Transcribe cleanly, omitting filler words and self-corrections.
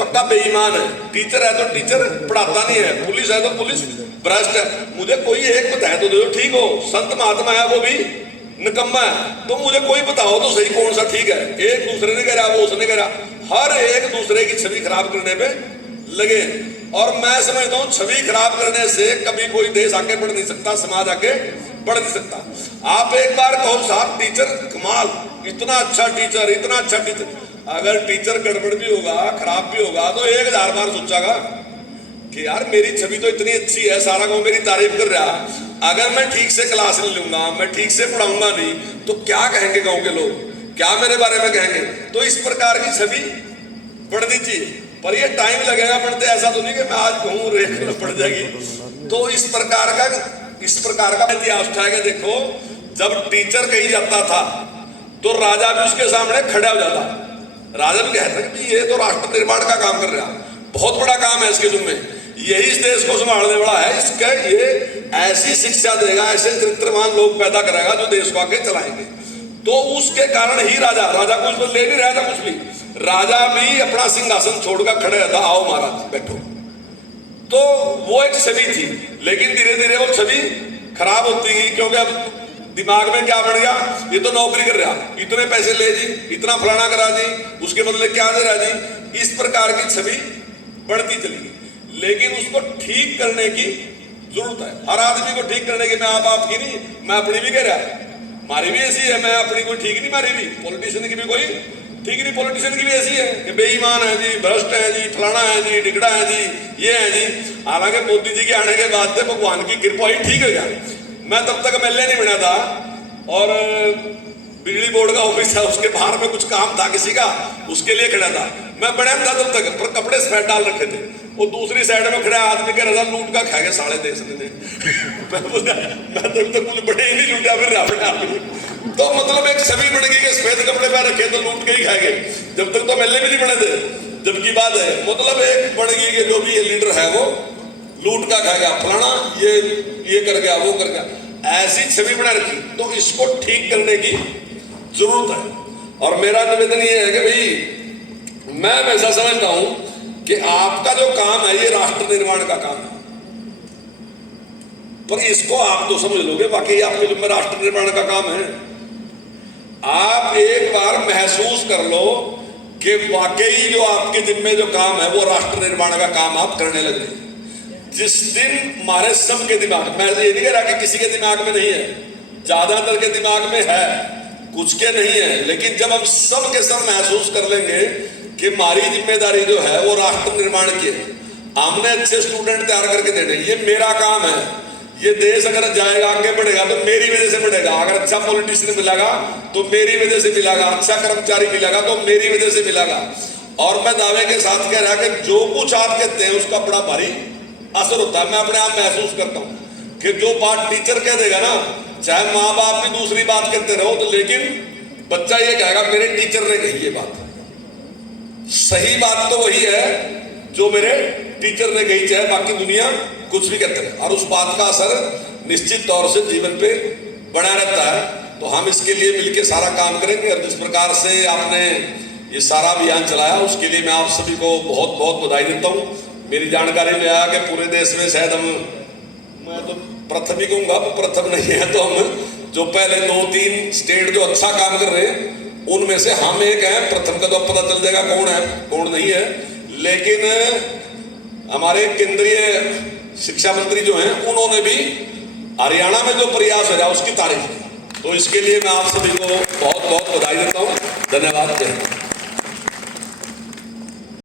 पक्का बेईमान है, टीचर है तो टीचर पढ़ाता नहीं है, पुलिस है तो पुलिस भ्रष्ट है। मुझे कोई एक बताए तो दो, ठीक हो, संत महात्मा है वो भी निकम्मा है, तो मुझे कोई बताओ तो सही कौन सा ठीक है। एक दूसरे ने कह रहा, वो उसने कह रहा, हर एक दूसरे की छवि खराब करने पे लगे। और मैं समझता हूं छवि खराब करने से कभी कोई देश आगे बढ़ नहीं सकता, समाज आगे बढ़ नहीं सकता। आप एक बार कहो साहब टीचर कमाल, इतना अच्छा टीचर, इतना अच्छा टीचर, अगर टीचर गड़बड़ भी होगा, खराब भी होगा, तो 1000 बार सोचेगा कि यार मेरी छवि तो इतनी अच्छी है, सारा गांव मेरी तारीफ कर रहा, अगर मैं ठीक से क्लास नहीं लूंगा, मैं ठीक से पढ़ाऊंगा नहीं, तो क्या कहेंगे गांव के लोग, क्या मेरे बारे में कहेंगे। तो इस प्रकार की छवि बढ़नी चाहिए, पर ये टाइम लगेगा बढ़ते, ऐसा तो नहीं कि मैं आज कहूँ रेख में पड़ जाएगी। तो इस प्रकार का इतिहास उठा के देखो, जब टीचर कही जाता था तो राजा भी उसके सामने खड़ा हो जाता। राजा भी कहता कि ये तो राष्ट्र निर्माण का काम कर रहा, बहुत बड़ा काम है इसके जुम्मे, यही इस देश को संभालने वाला है, इसका ये ऐसी शिक्षा देगा, ऐसे चरित्रवान लोग पैदा करेगा जो देश को आगे चलाएंगे। तो उसके कारण ही राजा कुछ ले नहीं रहा था, कुछ भी, राजा भी अपना सिंहासन छोड़कर खड़े रहता, आओ महाराज बैठो। तो वो एक छवि थी, लेकिन धीरे धीरे वो छवि खराब होती गई, क्योंकि अब दिमाग में क्या बन गया, ये तो नौकरी कर रहा, इतने पैसे ले जी, इतना फलाना करा जी, उसके बदले क्या दे रहा जी, इस प्रकार की छवि बढ़ती चली गई। लेकिन उसको ठीक करने की जरूरत है, हर आदमी को ठीक करने की। मैं आपकी नहीं, मैं अपनी भी कह रहा, मारी भी ऐसी है, मैं अपनी कोई ठीक नहीं मारी भी, पॉलिटिशियन की भी कोई ठीक नहीं, पॉलिटिशियन की भी ऐसी है कि बेईमान है जी, भ्रष्ट है जी, फलाना है जी, टिकड़ा है जी, ये है जी। हालांकि मोदी जी के आने के बाद से भगवान की कृपा ही ठीक हो गया। मैं तब तक MLA नहीं बना था, और बिजली बोर्ड का ऑफिस है, उसके बाहर में कुछ काम था किसी का, उसके लिए खड़ा था। मैं बना था तब तक, पर कपड़े सफेद डाल रखे थे। वो दूसरी साइड में खड़ा आदमी कह रहा था लूट का खा गए साले देश ने। मैं तब तक कुछ बड़े ही नहीं लूटा फिर अपने आप। तो मतलब एक छवि बन गई कि सफेद कपड़े पहन रखे तो लूट के ही खाएंगे, जब तक तो MLA भी नहीं बने थे। जबकि बात है, मतलब एक बन गई कि जो भी ये लीडर है वो लूट का खाएगा, फलाना ये कर गया, वो कर गया, ऐसी छवि बना रखी। तो इसको ठीक करने की जरूरत है। और मेरा निवेदन ये है कि भाई मैं ऐसा समझता हूं कि आपका जो काम है ये राष्ट्र निर्माण का काम है, पर इसको आप तो समझ लोगे, बाकी आपके जिम्मे राष्ट्र निर्माण का काम है। आप एक बार महसूस कर लो कि वाकई जो आपके जिम्मे जो काम है वो राष्ट्र निर्माण का काम आप करने लगे। जिस दिन हमारे सबके दिमाग, मैं ये नहीं कह रहा कि किसी के दिमाग में नहीं है, ज्यादातर के दिमाग में है, कुछ के नहीं है, लेकिन जब हम सब के सब महसूस कर लेंगे कि हमारी जिम्मेदारी जो है वो राष्ट्र निर्माण की है, हमने अच्छे स्टूडेंट तैयार करके देने, ये मेरा काम है, ये देश अगर जाएगा आगे बढ़ेगा तो मेरी वजह से बढ़ेगा, अगर अच्छा पॉलिटिशियन मिलेगा तो मेरी वजह से मिलेगा, अच्छा कर्मचारी मिलेगा तो मेरी वजह से मिलेगा। और मैं दावे के साथ कह रहा कि जो कुछ आप कहते हैं उसका बड़ा भारी असर होता है। मैं अपने आप महसूस करता हूं कि जो बात टीचर कह देगा ना, चाहे माँ बाप भी दूसरी बात कहते रहो, तो लेकिन बच्चा ये कहेगा मेरे टीचर ने कही ये बात, सही बात तो वही है जो मेरे टीचर ने कही, चाहे बाकी दुनिया कुछ भी कहते रहे। और उस बात का असर निश्चित तौर से जीवन पे बना रहता है। तो हम इसके लिए मिलकर सारा काम करेंगे। और जिस प्रकार से आपने ये सारा अभियान चलाया उसके लिए मैं आप सभी को बहुत बहुत बधाई देता हूँ। मेरी जानकारी में आया कि पूरे देश में शायद मैं तो प्रथम ही कहूँगा, प्रथम नहीं है तो हम जो पहले 2-3 स्टेट जो अच्छा काम कर रहे हैं उनमें से हम एक हैं। प्रथम का तो पता चल जाएगा कौन है कौन नहीं है, लेकिन हमारे केंद्रीय शिक्षा मंत्री जो हैं उन्होंने भी हरियाणा में जो प्रयास हो रहा है उसकी तारीफ की। तो इसके लिए मैं आप सभी को बहुत बहुत बधाई देता हूँ। धन्यवाद।